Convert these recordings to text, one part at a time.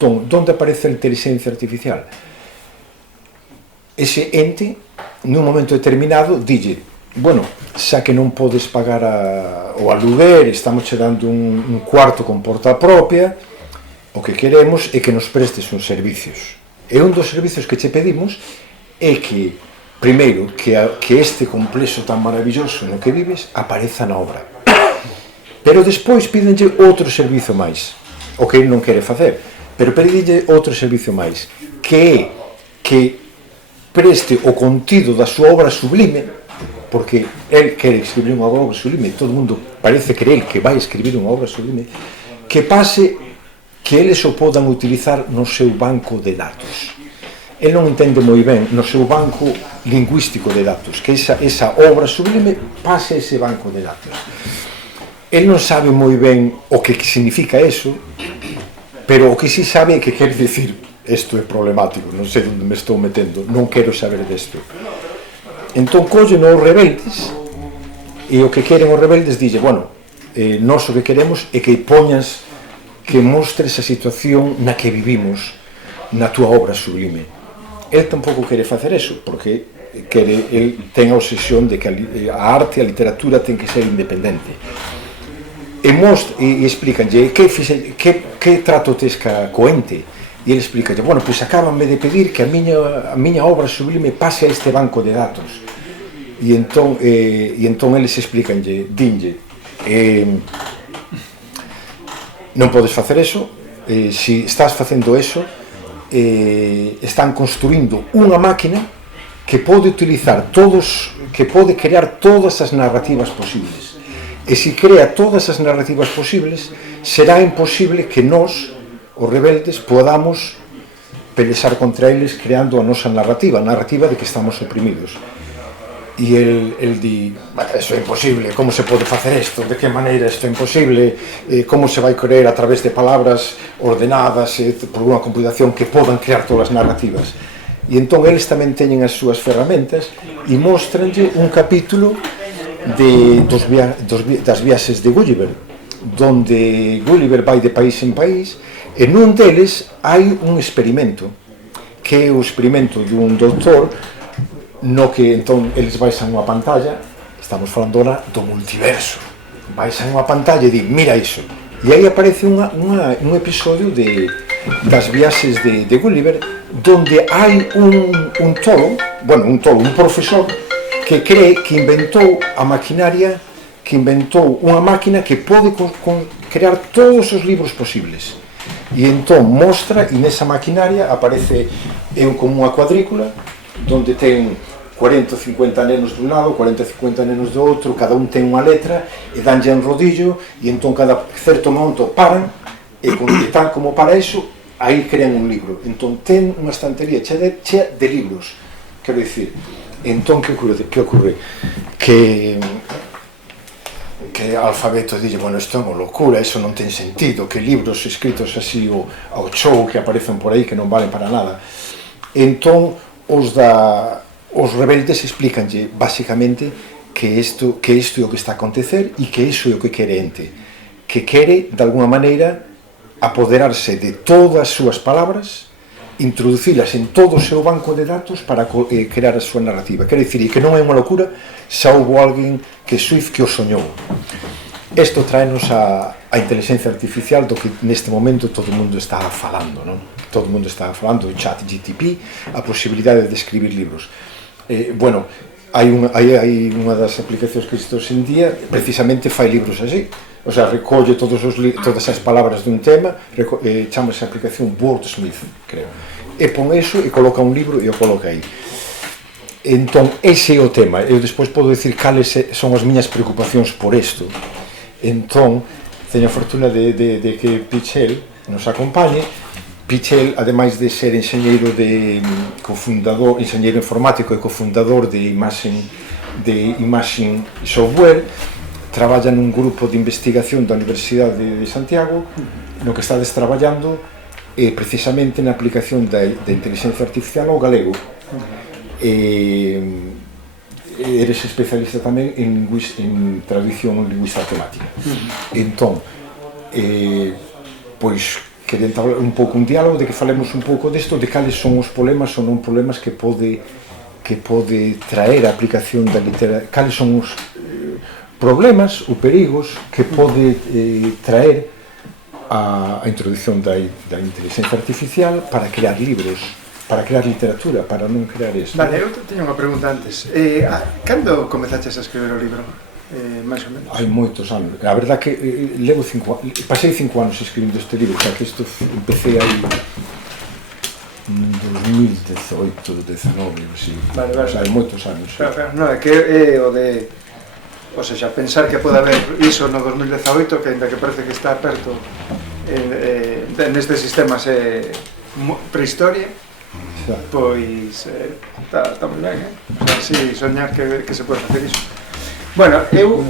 Entón, onde aparece a inteligencia artificial? Ese ente, nun momento determinado, dille, bueno, xa que non podes pagar o aluguer, estamos che dando un cuarto con porta propia, o que queremos é que nos prestes uns servicios. E un dos servicios que che pedimos é que, primeiro, que este complexo tan maravilloso no que vives apareza na obra. Pero despois pídenlle outro servizo máis, o que ele non quere facer, pero pídenlle outro servizo máis, que é que preste o contido da súa obra sublime, porque el quere escribir unha obra sublime, todo o mundo parece creer que vai escribir unha obra sublime, que pase que eles o podan utilizar no seu banco de datos. El non entende moi ben no seu banco lingüístico de datos, que esa obra sublime pase a ese banco de datos. El non sabe moi ben o que significa eso, pero o que sí sabe é que quer dicir isto é problemático, non sei onde me estou metendo, non quero saber desto. Entón collen os rebeldes, e o que queren os rebeldes dille, bueno, nós o que queremos é que poñas, que mostres a situación na que vivimos na túa obra sublime. El tampouco quere facer eso, porque el ten a obsesión de que a arte e a literatura ten que ser independente. E explícanlle que trato tes co ente. E ele explica, bueno, pois acabanme de pedir que a miña obra sublime pase a este banco de datos. E entón eles explicanlle, dinlle, non podes facer eso, se estás facendo eso, están construindo unha máquina que pode utilizar que pode crear todas as narrativas posibles. E se crea todas as narrativas posibles, será imposible que nós, os rebeldes, podamos pelexar contra eles creando a nosa narrativa, a narrativa de que estamos oprimidos. E el di, eso é imposible, como se pode facer isto, de que maneira isto é imposible, como se vai crear a través de palabras ordenadas por unha computación que podan crear todas as narrativas. E entón eles tamén teñen as súas ferramentas e mostranlle un capítulo das viaxes de Gulliver, donde Gulliver vai de país en país. E nun deles hai un experimento, que é o experimento dun doutor, no que entón eles baixan unha pantalla, estamos falando ahora do multiverso, baixan unha pantalla e din, mira iso, e aí aparece un episodio das viaxes de Gulliver, donde hai un tolo, un profesor, que cree que inventou a maquinaria, que inventou unha máquina que pode crear todos os libros posibles. E entón mostra, e nesa maquinaria aparece como unha cuadrícula donde ten 40 ou 50 nenos dun lado, 40 ou 50 nenos do outro, cada un ten unha letra e danlle en rodillo, e entón cada certo momento paran e tal como para iso, aí crean un libro. Entón ten unha estantería chea de libros, quero dicir. Entón que ocurre? Que Alfabeto dille, bueno, isto é unha locura, iso non ten sentido, que libros escritos así ao chou que aparecen por aí que non valen para nada. Entón os rebeldes explícanlle basicamente que isto é o que está a acontecer e que iso é o que quere ente, que quere de alguna maneira apoderarse de todas as súas palabras, introducilas en todo o seu banco de datos para crear a súa narrativa. Quero dicir, que non é unha locura, xa houve alguén que o soñou. Isto traenos a inteligencia artificial do que neste momento todo o mundo está falando, non? Todo o mundo está falando do ChatGPT, a posibilidade de escribir libros. Hai unha das aplicacións que existe hoxe en día, precisamente fai libros así, o sea, recolle todas as palabras dun tema, chamase a aplicación Wordsmith, creo, e pon eso e coloca un libro e o coloca aí. Entón, ese é o tema. Eu despois podo dicir cales son as miñas preocupacións por isto. Entón, teño a fortuna de que Pichel nos acompañe. Pichel, ademais de ser enxeñeiro informático e cofundador de Imagine Software, traballa nun grupo de investigación da Universidade de Santiago, no que estades traballando precisamente na aplicación da inteligencia artificial ao galego. Eres especialista tamén en traducción lingüística temática. Entón, pois quería entablar un pouco un diálogo, de que falemos un pouco desto, de cales son os problemas ou non problemas que pode traer a aplicación da literatura, cales son os problemas ou perigos que pode traer a introducción da inteligencia artificial para crear libros, para crear literatura, para non crear isto. Vale, eu teño unha pregunta antes. Cando comezaches a escribir o libro? Mais ou menos. Hai moitos anos. A verdad que levo 5 anos, pasei 5 anos escribindo este libro, o sea que isto empecé aí en 2018, 19, así. Vale, vale. O sea, hai moitos anos. Claro, non, é que é o de... O sea, pensar que pode haber iso no 2018, que ainda que parece que está aperto nestes sistemas prehistoria, pois está moi ben, o sea, sí, soñar que se pode facer iso. Bueno, eu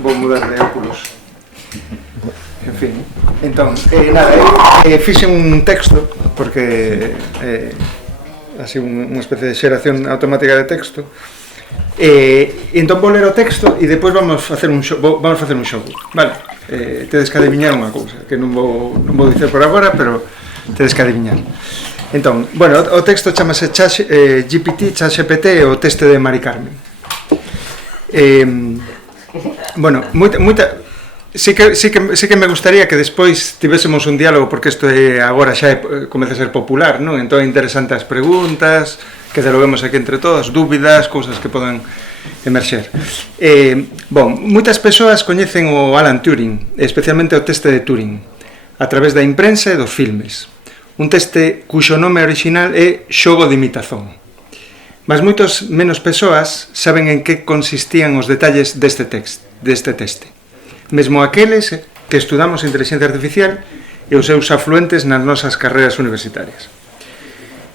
vou mudar de óculos. En fin, entón, nada, eu fixe un texto, porque así unha especie de xeración automática de texto. Entón vou ler o texto e depois vamos facer un xogo, vale? Tedes que adiviñar unha cousa que non vou dicer por agora, pero tedes que adiviñar. Entón, bueno, o texto chamase ChatGPT, o teste de Mari Carmen. Bueno, sí que me gustaría que despois tivésemos un diálogo, porque isto agora xa comeza a ser popular, non? Entón é interesante as preguntas que dialoguemos aquí entre todos, dúbidas, cousas que podan emerxer. Moitas persoas coñecen o Alan Turing, especialmente o teste de Turing, a través da imprensa e dos filmes. Un teste cuxo nome original é xogo de imitación. Mas moitos menos persoas saben en que consistían os detalles deste teste. Mesmo aqueles que estudamos inteligencia artificial e os seus afluentes nas nosas carreras universitarias.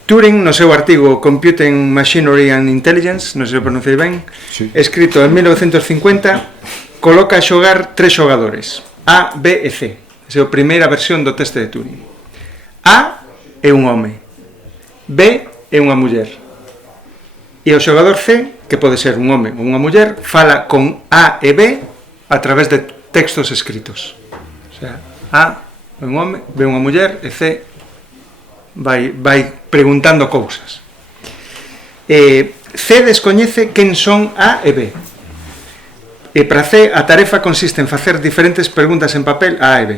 Turing, no seu artigo Computing Machinery and Intelligence, non sei se pronunciei ben, sí, escrito en 1950, coloca a xogar 3 xogadores, A, B e C. Esa é a primeira versión do teste de Turing. A é un home, B é unha muller, e o xogador C, que pode ser un home ou unha muller, fala con A e B a través de textos escritos. O sea, A é un home, B é unha muller e C vai preguntando cousas. C descoñece quen son A e B. E para C a tarefa consiste en facer diferentes preguntas en papel a A e B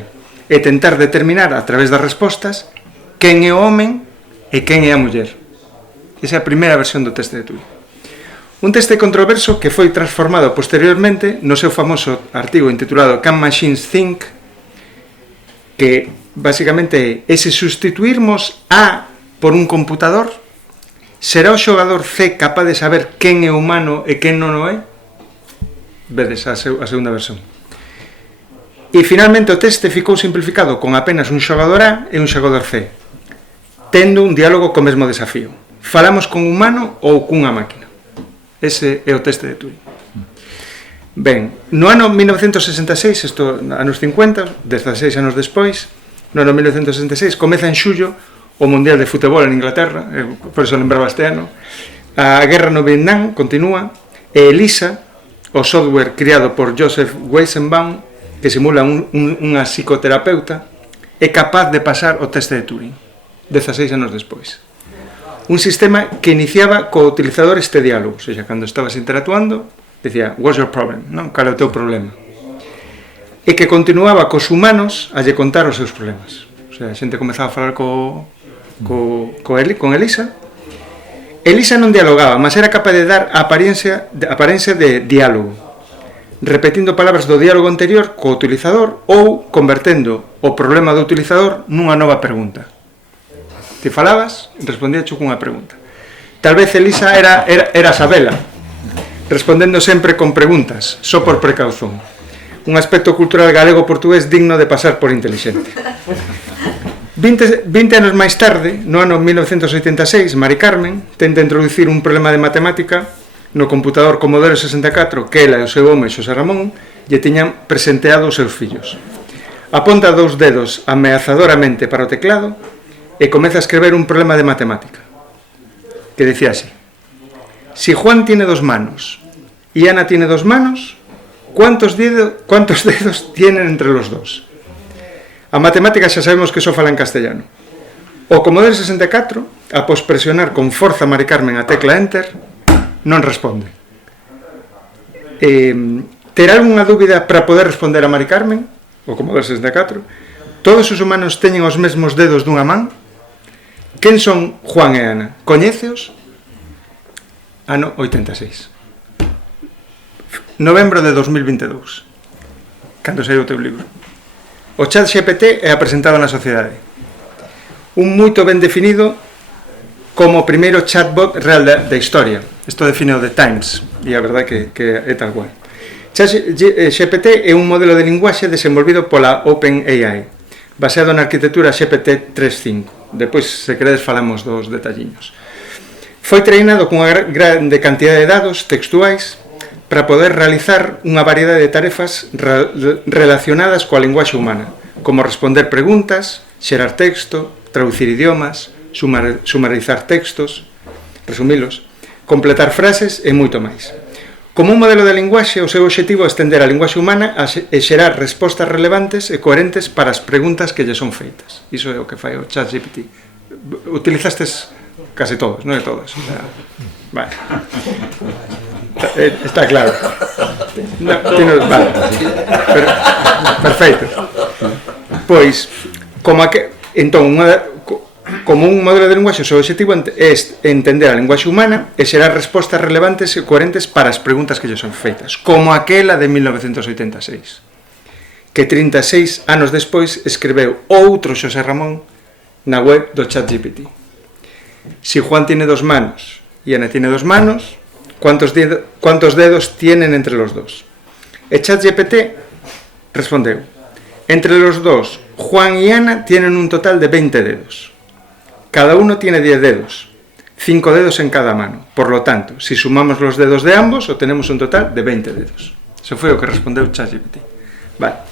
e tentar determinar a través das respostas quen é o home e quen é a muller. Esa é a primeira versión do teste de Turing. Un teste controverso que foi transformado posteriormente no seu famoso artigo intitulado Can Machines Think, que basicamente é se sustituirmos A por un computador, será o xogador C capaz de saber quen é humano e quen non o é? Vedes a segunda versión. E finalmente o teste ficou simplificado con apenas un xogador A e un xogador C, tendo un diálogo co mesmo desafío. Falamos con un humano ou cunha máquina. Ese é o teste de Turing. Ben, no ano 1966, isto anos 50, 16 anos despois, no ano 1966, comeza en xullo o Mundial de Futebol en Inglaterra, por eso lembraba este ano. A guerra no Vietnam continúa, e ELISA, o software criado por Joseph Weizenbaum, que simula unha psicoterapeuta, é capaz de pasar o teste de Turing, 16 anos despois. Un sistema que iniciaba co utilizador este diálogo, ou seja, cando estabas interactuando, decía, what's your problem? Non? Cal é o teu problema? E que continuaba cos humanos a lle contar os seus problemas. O sea, a xente comezaba a falar con Elisa. Elisa non dialogaba, mas era capaz de dar a apariencia de diálogo, repetindo palabras do diálogo anterior co utilizador ou convertendo o problema do utilizador nunha nova pregunta. Ti falabas, respondía cunha pregunta. Tal vez Elisa era Sabela, respondendo sempre con preguntas, só por precaución. Un aspecto cultural galego-portugués digno de pasar por inteligente. 20 anos máis tarde, no ano 1986, Mari Carmen tenta introducir un problema de matemática no computador Commodore 64 que ela e o seu home Xosé Ramón lle tiñan presenteado os seus fillos. Aponta 2 dedos ameazadoramente para o teclado e comeza a escrever un problema de matemática que decía así: si Juan tiene 2 manos y Ana tiene 2 manos, ¿cuántos dedos tienen entre los dos? A matemática xa sabemos que só fala en castellano. O Commodore 64, após presionar con forza Mari Carmen a tecla Enter, non responde. Terá algunha dúbida para poder responder a Mari Carmen? O Commodore 64. Todos os humanos teñen os mesmos dedos dunha man? Quen son Juan e Ana? Coñéceos? Ano 86. Novembro de 2022. Cando saiu o teu libro. O chat GPT é apresentado na sociedade. Un moito ben definido como o primeiro chatbot real da historia. Isto define o The Times, e a verdade que é tal cual. Chat GPT é un modelo de linguaxe desenvolvido pola OpenAI, baseado na arquitectura GPT 3.5. Depois, se queredes, falamos dos detalliños. Foi treinado cunha grande cantidad de dados textuais para poder realizar unha variedade de tarefas relacionadas coa linguaxe humana, como responder preguntas, xerar texto, traducir idiomas, sumarizar textos, resumilos, completar frases e moito máis. Como un modelo de linguaxe, o seu obxectivo é estender a linguaxe humana e xerar respostas relevantes e coherentes para as preguntas que lle son feitas. Iso é o que fai o ChatGPT. Utilizastes casi todos, non é todos. O sea, vale. Está claro. No, vale. Perfecto. Pois, como un modelo de linguaxe, o seu objetivo é entender a linguaxe humana e xerar respostas relevantes e coherentes para as preguntas que lle son feitas, como aquela de 1986, que 36 anos despois escribeu outro Xosé Ramón na web do ChatGPT. Si Juan tiene 2 manos y Ana tiene 2 manos, ¿cuántos dedos tienen entre los dos? El ChatGPT respondeu: entre los dos, Juan y Ana tienen un total de 20 dedos. Cada uno tiene 10 dedos, 5 dedos en cada mano. Por lo tanto, si sumamos los dedos de ambos, obtenemos un total de 20 dedos. Eso foi o que respondeu ChatGPT. Vale.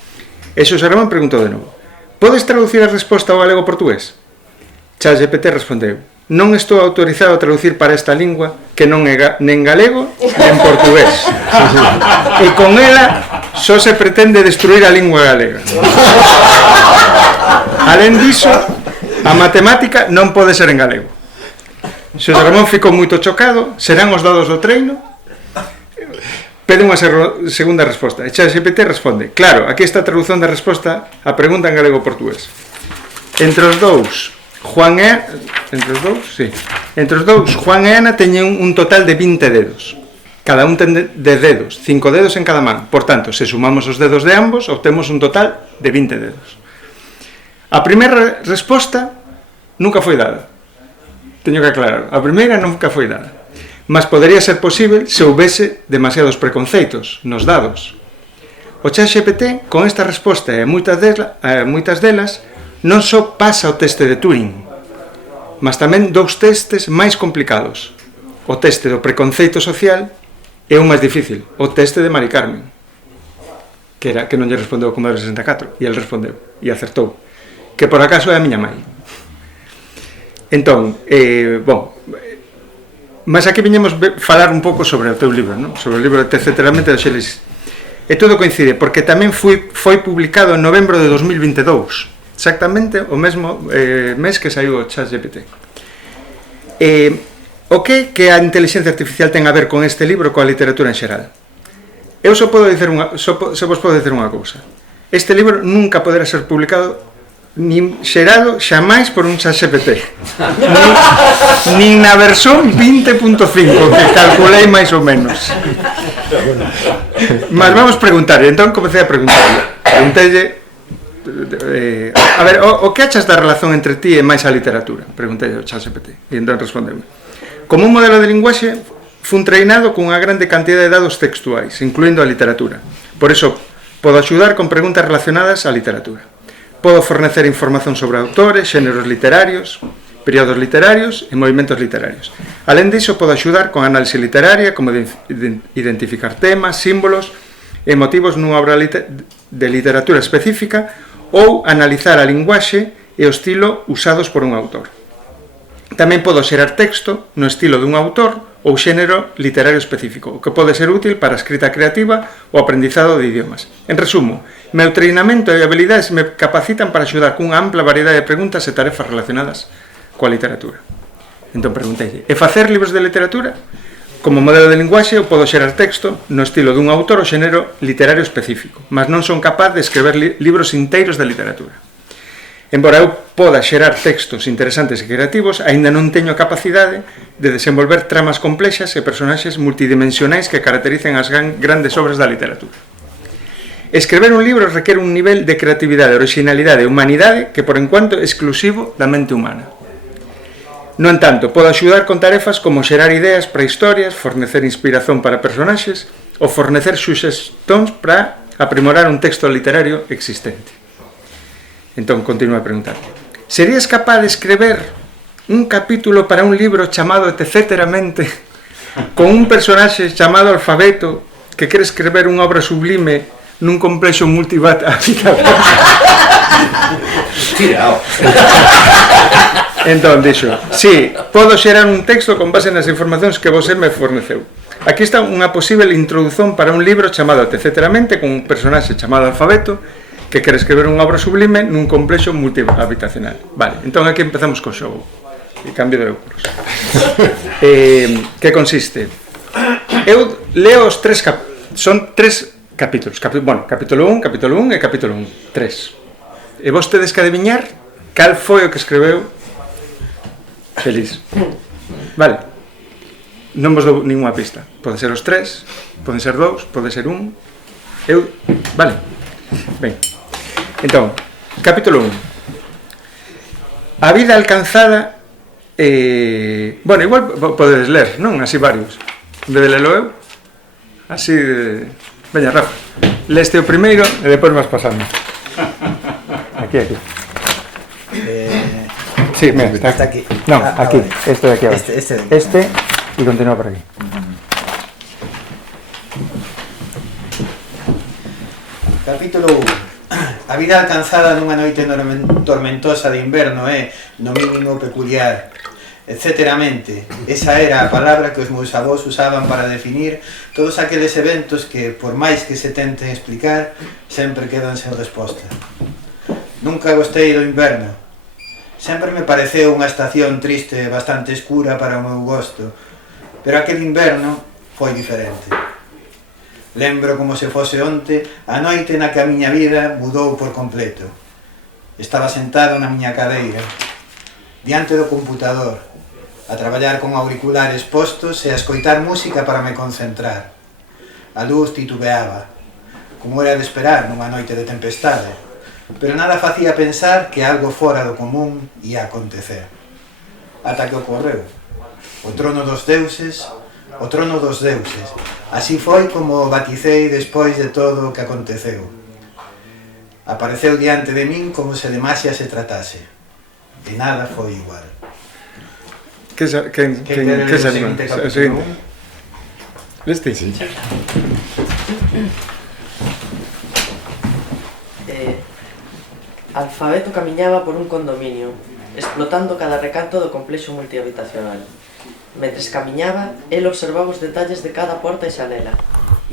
E Xosé Ramón preguntou de novo: podes traducir a resposta ao galego-portugués? ChatGPT respondeu: non estou autorizado a traducir para esta lingua que non é nen galego nen portugués. E con ela só se pretende destruir a lingua galega. Alén diso, a matemática non pode ser en galego. Xosé Ramón ficou moito chocado. Serán os dados do treino? Pede unha segunda resposta. E ChatGPT responde: claro, aquí está a traducción da resposta a pregunta en galego-portugués. Entre os dous, Juan e Ana teñen un total de 20 dedos. Cada un ten de dedos, 5 dedos en cada man. Por tanto, se sumamos os dedos de ambos, obtemos un total de 20 dedos. A primeira resposta nunca foi dada. Teño que aclarar. A primeira nunca foi dada. Mas podería ser posible se houvese demasiados preconceitos nos dados. O ChatGPT, con esta resposta e moitas delas, non só pasa o teste de Turing, mas tamén 2 testes máis complicados. O teste do preconceito social e un máis difícil, o teste de Mari Carmen, que era que non lle respondeu o Commodore 64, e el respondeu, e acertou, que por acaso é a miña mãe. Entón, mas aquí viñemos falar un pouco sobre o teu libro, non? Sobre o libro de Terceiramente do Xeles. E todo coincide, porque tamén foi publicado en novembro de 2022, exactamente o mesmo mes que saiu o ChatGPT. O que a inteligencia artificial ten a ver con este libro, coa literatura en xeral? Eu só vos podo dizer unha cousa: este libro nunca poderá ser publicado nin xerado xamais por un ChatGPT, nin na versión 20.5 que calculei máis ou menos. Mas vamos preguntar, entón comecei a preguntelle a ver, o que achas da relación entre ti e máis a literatura? Preguntei ao ChatGPT e entón respondeu: como un modelo de linguaxe fun treinado cunha grande cantidad de dados textuais, incluindo a literatura. Por iso, podo axudar con preguntas relacionadas á literatura. Podo fornecer información sobre autores, xéneros literarios, períodos literarios e movimentos literarios. Alén diso, podo axudar con análise literaria, como identificar temas, símbolos e motivos nunha obra de literatura específica, ou analizar a linguaxe e o estilo usados por un autor. Tamén podo xerar texto no estilo dun autor ou xénero literario específico, o que pode ser útil para a escrita creativa ou aprendizado de idiomas. En resumo, meu treinamento e habilidades me capacitan para axudar cunha ampla variedade de preguntas e tarefas relacionadas coa literatura. Entón preguntei, e facer libros de literatura? Como modelo de linguaxe, eu podo xerar texto no estilo dun autor ou xénero literario específico, mas non son capaz de escrever libros inteiros de literatura. Embora eu poda xerar textos interesantes e creativos, aínda non teño a capacidade de desenvolver tramas complexas e personaxes multidimensionais que caractericen as grandes obras da literatura. Escrever un libro requere un nivel de creatividade, originalidade e humanidade que, por enquanto, é exclusivo da mente humana. No entanto, podo axudar con tarefas como xerar ideas para historias, fornecer inspiración para personaxes ou fornecer suxestóns para aprimorar un texto literario existente. Entón, continúa a preguntar. Serías capaz de escrever un capítulo para un libro chamado Etcéteramente con un personaxe chamado Alfabeto que quere escrever unha obra sublime nun complexo multihabitacional? Tirao. Entón, dixo, sí, podo xerar un texto con base nas informacións que você me forneceu. Aquí está unha posible introdución para un libro chamado Etcéteramente con un personaxe chamado Alfabeto que quere escrever unha obra sublime nun complexo multihabitacional. Vale, entón aquí empezamos co xogo. E cambio de euros. Que consiste? Eu leo os tres son tres capítulos. Bueno, capítulo 1, capítulo 1 e capítulo 1. 3. E vos tedes que adiviñar cal foi o que escreveu Feliz. Vale. Non vos dou ninguna pista. Pode ser os tres, poden ser dous, pode ser un. Eu... Vale. Ben. Entón, capítulo 1. A vida alcanzada... Bueno, igual podedes ler, non? Así varios. En vez de lelo eu, así... Veña, Rafa, leste o primeiro e depois vas pasando. Aquí. Sí, mira, está aquí. Non, aquí, vale. Este de aquí abaixo. Este e continúa por aquí. Capítulo 1. A vida alcanzada nunha noite tormentosa de inverno é, no mínimo, peculiar. Etcéteramente, esa era a palabra que os meus avós usaban para definir todos aqueles eventos que, por máis que se tenten explicar, sempre quedan sen resposta. Nunca gostei do inverno. Sempre me pareceu unha estación triste e bastante escura para o meu gosto, pero aquel inverno foi diferente. Lembro como se fose onte a noite na que a miña vida mudou por completo. Estaba sentado na miña cadeira, diante do computador, a traballar con auriculares postos e a escoitar música para me concentrar. A luz titubeaba, como era de esperar nunha noite de tempestade, pero nada facía pensar que algo fora do común ia acontecer. Ata que ocorreu. O trono dos deuses, o trono dos deuses. Así foi como o baticei despois de todo o que aconteceu. Apareceu diante de min como se de maxia se tratase. E nada foi igual. Que se seguinte? Este? Sí. Alfabeto camiñaba por un condominio, explotando cada recanto do complexo multihabitacional. Mentres camiñaba, el observaba os detalles de cada porta e xanela,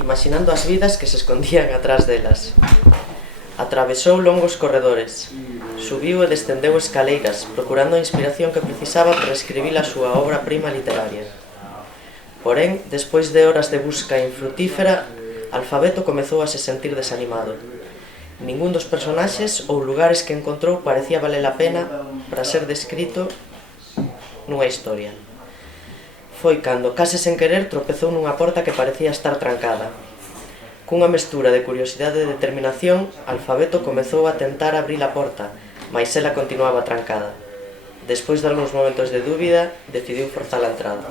imaginando as vidas que se escondían atrás delas. Atravesou longos corredores, subiu e descendeu escaleiras, procurando a inspiración que precisaba para escribir a súa obra prima literaria. Porén, despois de horas de busca infrutífera, Alfabeto comezou a se sentir desanimado. Ningún dos personaxes ou lugares que encontrou parecía valer a pena para ser descrito nunha historia. Foi cando, case sen querer, tropezou nunha porta que parecía estar trancada. Cunha mestura de curiosidade e determinación, Alfabeto comezou a tentar abrir a porta, mais ela continuaba trancada. Despois de algúns momentos de dúbida, decidiu forzar a entrada.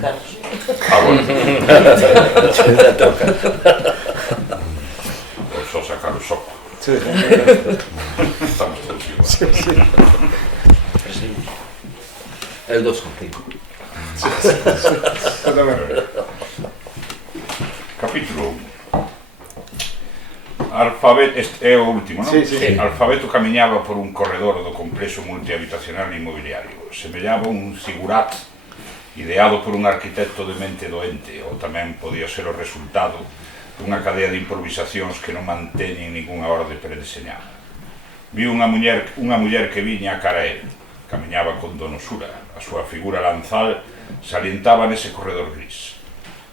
Carlos. Bueno. Pois só sacar o soco. Estamos todos iguais. Eu dos contigo. Capítulo 1. Alfabeto, este é o último, non? Sí, sí. Alfabeto camiñaba por un corredor do complexo multihabitacional inmobiliario. Semellaba un zigurat ideado por un arquitecto de mente doente, ou tamén podía ser o resultado dunha cadea de improvisacións que non manteñen ningunha orde predeseñada. Viu unha muller que viña a cara a él, camiñaba con donosura, a súa figura lanzal salientaba nese corredor gris.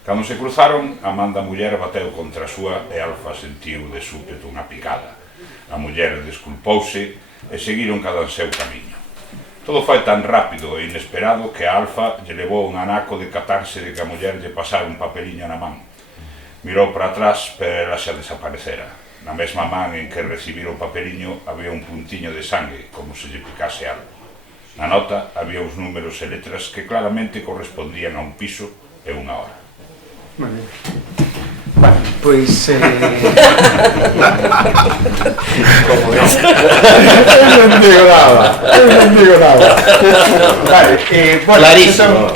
Cando se cruzaron, a man da muller bateu contra a súa e Alfa sentiu de súpeto unha picada. A muller desculpouse e seguiron cada en seu camiño. Todo foi tan rápido e inesperado que a Alfa lle levou un anaco de catarse de que a muller lle pasara un papeliño na man. Mirou para atrás, pero ela xa desaparecera. Na mesma man en que recibira o papeliño había un puntiño de sangue, como se lle picase algo. Na nota había uns números e letras que claramente correspondían a un piso e unha hora. Moi ben. Vale, pois... Eu non digo nada. Vale, bueno, Clarísimo.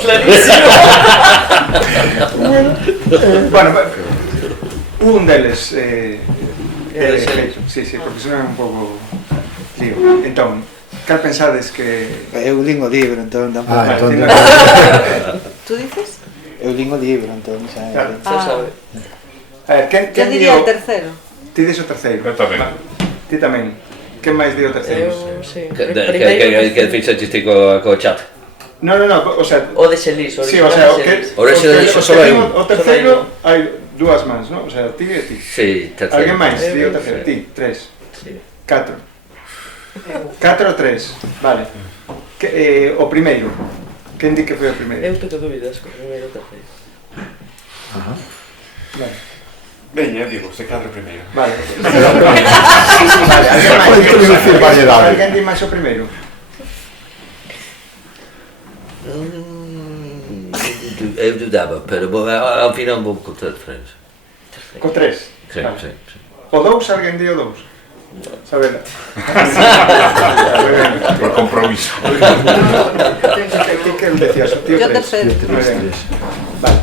Bueno, un deles sí, porque senón é un pouco lío. Entón, cal pensades que... Eu lín o libro, entón tampouco. Vale, Tú dices? Eu lín o libro, entón xa. Claro. Xa sabe. A ver, quen Yo diría dio... el tercero. Ti dis o terceiro. Eu tamén. Ti tamén. Quen máis dio o terceiro? Eu, sí. Que fixaste co chat? No, o sea... O de Xelis, o Sí, o sea, o que... Original o solo hai un. o terceiro hai dúas mans, non? O sea, ti e ti. Sí, terceiro. Alguén máis dio o terceiro? Ti, 3, Sí. 4. 4 ou 3, vale. O primeiro. Quen di que foi o primeiro? Eu teño dúbidas co primeiro e o terceiro. Vale. Veña, digo, se cadre primeiro. Vale. Vale, alguén máis. Pode introducir variedade. Alguén di máis o primeiro? Eu dudaba, pero ao final vou co terceiro. Co 3? Sí, Vale. sí. O 2, alguén di o 2? Sabela. Por compromiso. Que decías? O tío Yo 3. tercero. Moi ben. Vale.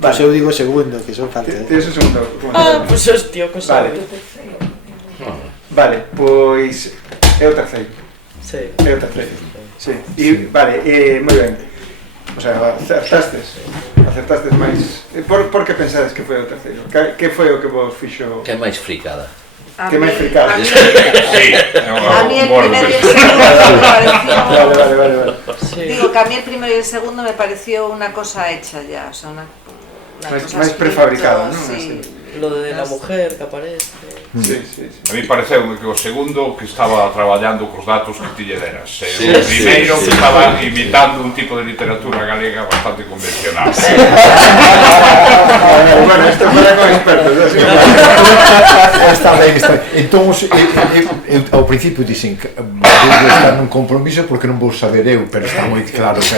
Pois eu digo segundo, que son falta. Tienes o segundo. Ah, pois hostia, que sabe. Vale. Vale, pois é o terceiro. Sí. É o terceiro. Sí. E vale, moi ben. O sea, acertastes máis. Por que pensades que foi o terceiro? Que foi o que vos fixo? Que é máis fricada. Que máis fricada? Sí, A mí el gordo. primero y el segundo me pareció... Vale. Sí. Digo que a mí el primero y el segundo me pareció una cosa hecha ya, o sea, una Máis cosa prefabricado, non? sí. Lo de la mujer que aparece. Sí. A mí pareceume que o segundo que estaba traballando cos datos que ti lle deras. Sí, O primeiro sí, que sí. estaba imitando un tipo de literatura galega bastante convencional. Bueno, isto para con expertos, así Está ben. Entón, eu ao principio dixen que vou estar nun compromiso porque non vou saber eu, pero está moi claro que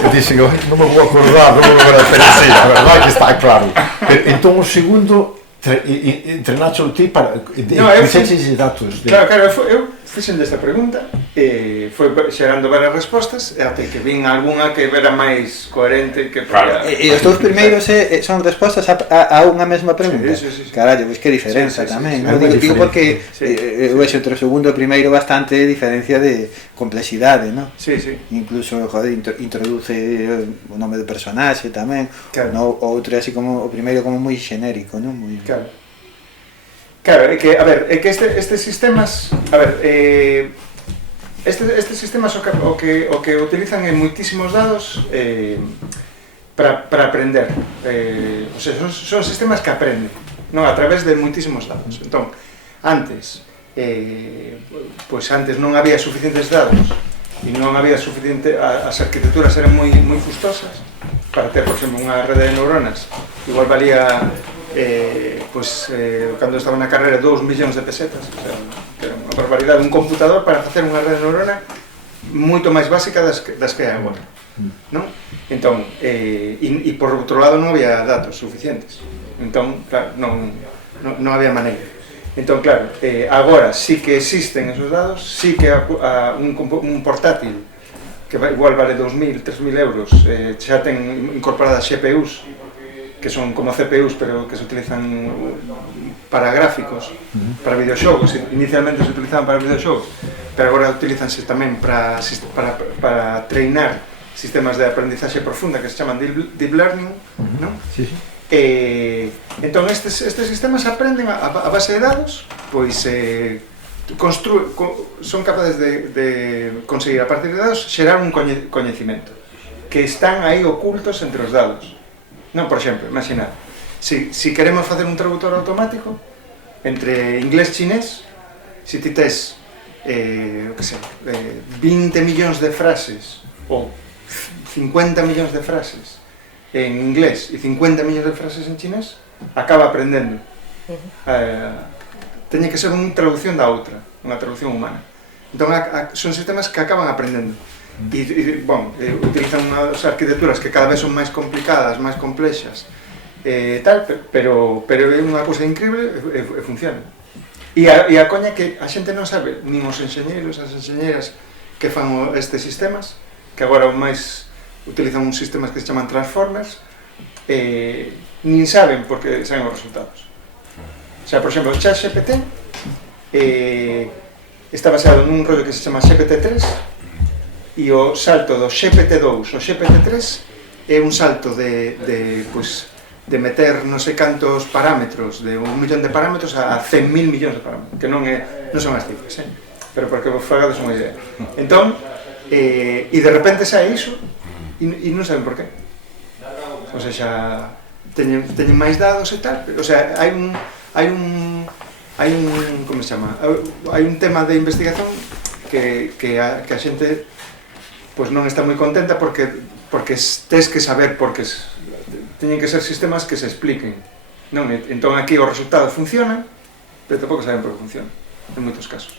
eu dixen, non me vou acordar, non me vou acordar, pero sí, a verdade que está claro. Pero entón o segundo entre Nacho e ti para fixeches datos. Claro, eu fixen desta pregunta e foi xerando varias respostas e até que vin algunha que era máis coherente que Claro. E os dous primeiros son respostas a unha mesma pregunta. Sí. Carallo, pois que diferenza Sí. tamén. É Non moi digo porque Sí. eu vexo entre o segundo e o primeiro bastante diferencia de complexidade, non? Sí. Incluso, joder, introduce o nome do personaxe tamén. Claro. No, o outro é así como o primeiro como moi xenérico, non? Moi... Claro, é que, a ver, é que estes sistemas, a ver, estes sistemas o que utilizan en moitísimos dados para aprender, o sea, son sistemas que aprenden, non a través de moitísimos dados. Entón, antes non había suficientes dados e non había suficiente, as arquitecturas eran moi fustosas para ter, por exemplo, unha rede de neuronas, igual valía cando estaba na carreira 2 millóns de pesetas, o sea, era unha barbaridade, un computador para facer unha rede de neurona moito máis básica das que é agora, non? Entón, e por outro lado non había datos suficientes, entón, claro, non había maneira. Entón, claro, agora sí que existen esos dados, sí que un portátil que igual vale 2.000, 3.000 euros, xa ten incorporadas GPUs que son como CPUs, pero que se utilizan para gráficos, para videoxogos, inicialmente se utilizaban para videoxogos, pero agora utilizanse tamén para treinar sistemas de aprendizaxe profunda que se chaman Deep Learning, non? Sí, sí. Entón estes sistemas aprenden a base de dados, pois son capaces de conseguir a partir de dados xerar un coñecimento que están aí ocultos entre os dados. Non, por exemplo, imaginad, si queremos facer un traductor automático entre inglés e chinés, se ti tes 20 millóns de frases ou 50 millóns de frases en inglés e 50 millóns de frases en chinés, acaba aprendendo. Teñe que ser unha traducción da outra, unha traducción humana. Entón, son sistemas que acaban aprendendo. Utilizan unhas arquitecturas que cada vez son máis complicadas, máis complexas, pero é unha cousa increíble e funciona. E a coña que a xente non sabe, nin os enxeñeiros, as enxeñeiras que fan estes sistemas, que agora máis utilizan uns sistemas que se chaman transformers, nin saben porque saben os resultados. O sea, por exemplo, o ChatGPT está basado nun rollo que se chama GPT-3 e o salto do GPT-2 ao GPT-3 é un salto de meter non sei cantos parámetros, de 1 millón de parámetros a 100.000 millóns de parámetros, que non son as cifras, pero porque vos fagades unha idea. Entón, e de repente sae iso e non saben por qué. O sea, teñen máis dados e tal, o sea, hai un como se chama? Hai un tema de investigación que a xente pois non está moi contenta porque tes que saber porque teñen que ser sistemas que se expliquen, non? Entón aquí os resultados funcionan, pero tampouco saben por que funcionan en moitos casos.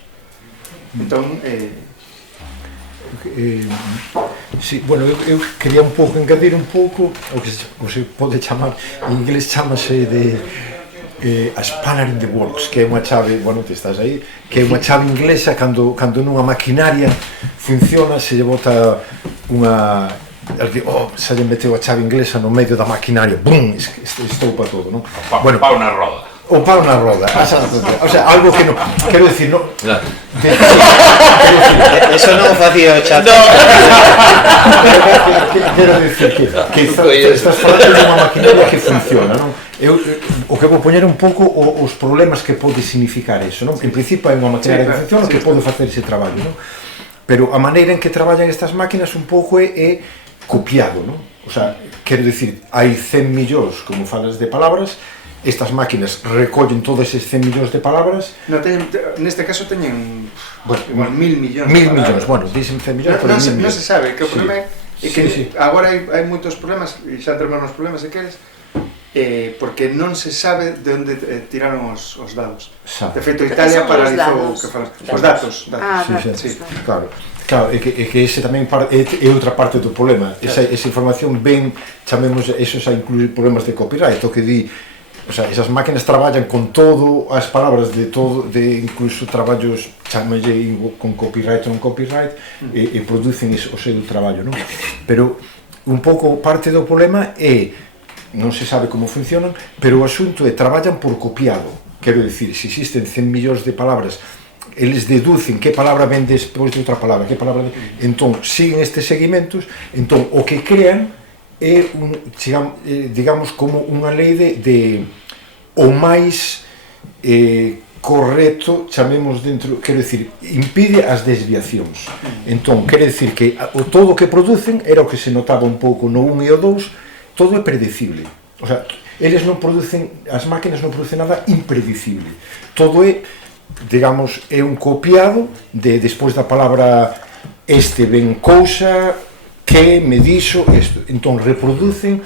Entón sí, bueno, eu quería un pouco engadir un pouco o que se pode chamar, en inglés chamase de a spanner in the works, que é unha chave, bueno, ti estás aí, que é unha chave inglesa cando nunha maquinaria funciona, se lle bota unha se lle meteu a chave inglesa no medio da maquinaria, bum, estoupa todo, non? Bueno, pau na roda. O pau na roda, o sea, algo que non, quero dicir, non... Claro. Eso non facía o chat. Quero dicir que estás falando dunha maquinaria que funciona, non? O que vou poñer un pouco os problemas que pode significar eso, non? En principio hai unha maquinaria que funciona que pode facer ese traballo, non? Pero a maneira en que traballan estas máquinas un pouco é copiado, non? O sea, quero dicir, hai 100 millóns, como falas, de palabras. Estas máquinas recollen todos eses 100 millóns de palabras. Neste caso teñen 1.000 millóns. 1.000 millóns, bueno, dicen 100 millóns, pero 1.000 millóns. Non se sabe, que o problema é que agora hai moitos problemas, e xa entramos nos problemas se queres, porque non se sabe de onde tiraron os dados. De feito, Italia paralizou os datos. Sí, claro. Claro, é que ese tamén é outra parte do problema. Esa información ben, chamemos, eso xa inclui problemas de copyright, o que di. O sea, esas máquinas traballan con todo as palabras de incluso traballos, chámelle con copyright ou non copyright, e producen o seu traballo, non? Pero un pouco parte do problema é, non se sabe como funcionan, pero o asunto é, traballan por copiado. Quero dicir, se existen 100 millóns de palabras, eles deducen que palabra ven despois de outra palabra, que palabra... Entón, siguen estes seguimentos, entón, o que crean é, digamos, como unha lei de o máis correcto, chamemos dentro, quero dicir, impide as desviacións. Entón, quero dicir que todo o que producen era o que se notaba un pouco no 1 e o 2, todo é predecible. O sea, eles non producen, as máquinas non producen nada impredecible. Todo é, digamos, é un copiado de despois da palabra ven cousa, que me dixo isto. Entón, reproducen,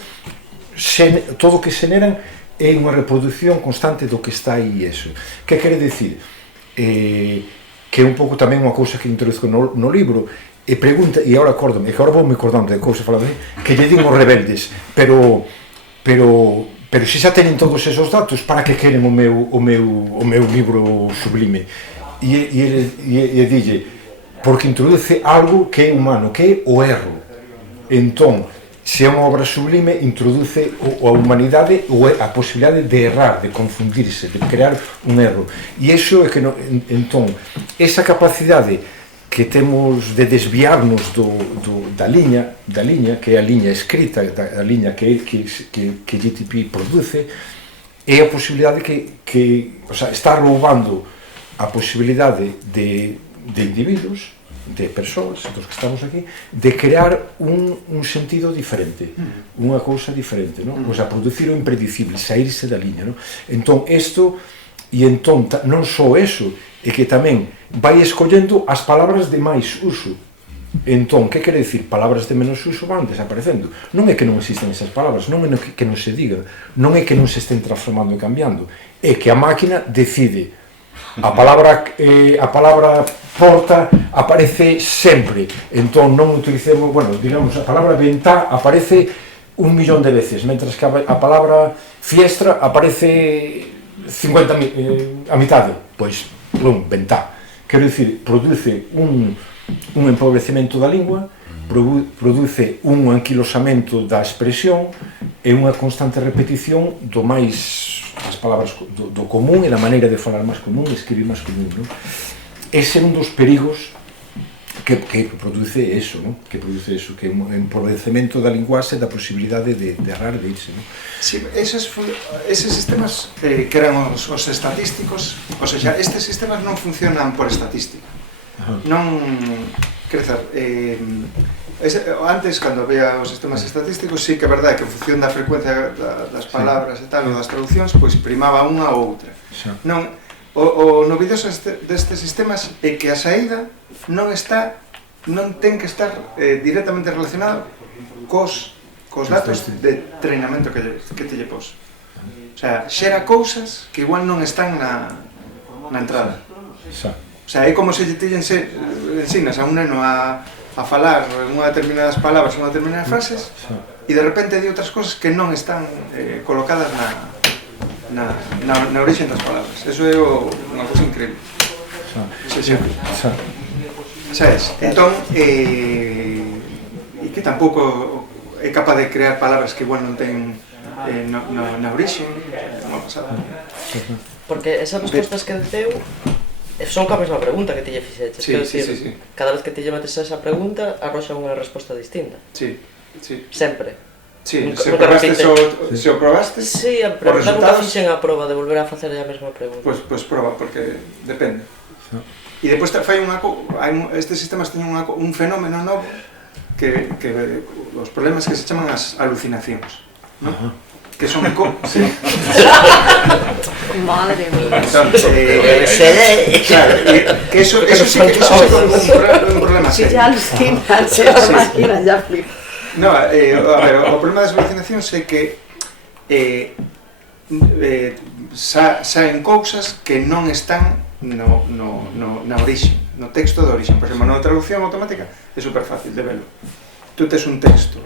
todo o que xeneran é unha reproducción constante do que está aí eso. Que quere dicir? Que é un pouco tamén unha cousa que introduzco no libro, e pregunta, e agora acórdome, que agora vou me acordando de cousas falando que lle digo os rebeldes, pero se xa teñen todos esos datos, para que queren o meu libro sublime? E dille, porque introduce algo que é humano, que é o erro. Entón, se é unha obra sublime, introduce a humanidade ou a posibilidade de errar, de confundirse, de crear un erro. E iso é que, entón, esa capacidade que temos de desviarnos da liña, que é a liña escrita, a liña que GTP produce, é a posibilidade o sea, está roubando a posibilidade de individuos, de persoas, dos que estamos aquí, de crear un sentido diferente, unha cousa diferente, non? O sea, producir o impredicible, saírse da liña, non? Entón, isto, e entón, non só eso, é que tamén vai escollendo as palabras de máis uso. Entón, que quere dicir? Palabras de menos uso van desaparecendo. Non é que non existen esas palabras, non é que non se digan, non é que non se estén transformando e cambiando, é que a máquina decide. A palabra porta aparece sempre. Entón, non utilicemos, bueno, digamos, a palabra ventá aparece 1 millón de veces, mentras que a palabra fiestra aparece 50 a mitade. Pois, ventá. Quero dicir, produce un empobrecemento da lingua, produce un anquilosamento da expresión e unha constante repetición do máis, as palabras do común e da maneira de falar máis común, de escribir máis común, non? Ese é un dos perigos que produce eso, non? Que é un empobrecemento da linguaxe, da posibilidade de errar, de irse, non? Sí, eses sistemas que eran os estatísticos, ou seja, estes sistemas non funcionan por estatística. Non, quero dizer, antes, cando había os sistemas estatísticos, sí que é verdade que en función da frecuencia das palabras e tal, ou das traduccións, pois primaba unha ou outra. Non, o novidoso destes sistemas é que a saída non ten que estar directamente relacionado cos datos de treinamento que te lle pos. O sea, xera cousas que igual non están na entrada. O sea, é como se te ensinas a un neno a falar unha determinadas palabras, unha determinadas frases, e de repente di outras cousas que non están colocadas na origen das palabras. Eso é unha cousa increíble. Sabes? Entón, e que tampouco é capaz de crear palabras que igual non ten na origen, como pasada. Porque esas respostas que deu son ca mesma pregunta que ti lle fixeches. Sí. Cada vez que ti lle metes esa pregunta, arroxa unha resposta distinta. Sí. Sempre. Sí, se o probaste, sí, pero nunca fixen a proba de volver a facer a mesma pregunta. Pois proba, porque depende. E depois estes sistemas teñen un fenómeno novo que os problemas que se chaman as alucinacións, non? Que son Madre mía. Claro, que eso sí que é un problema serio. Si ya alucinan, se lo imaginan, ya flipa. No, a ver, o problema das alucinacións é que saen cousas que non están na orixe, no texto da orixe. Por exemplo, na traducción automática é super fácil de verlo. Tú tes un texto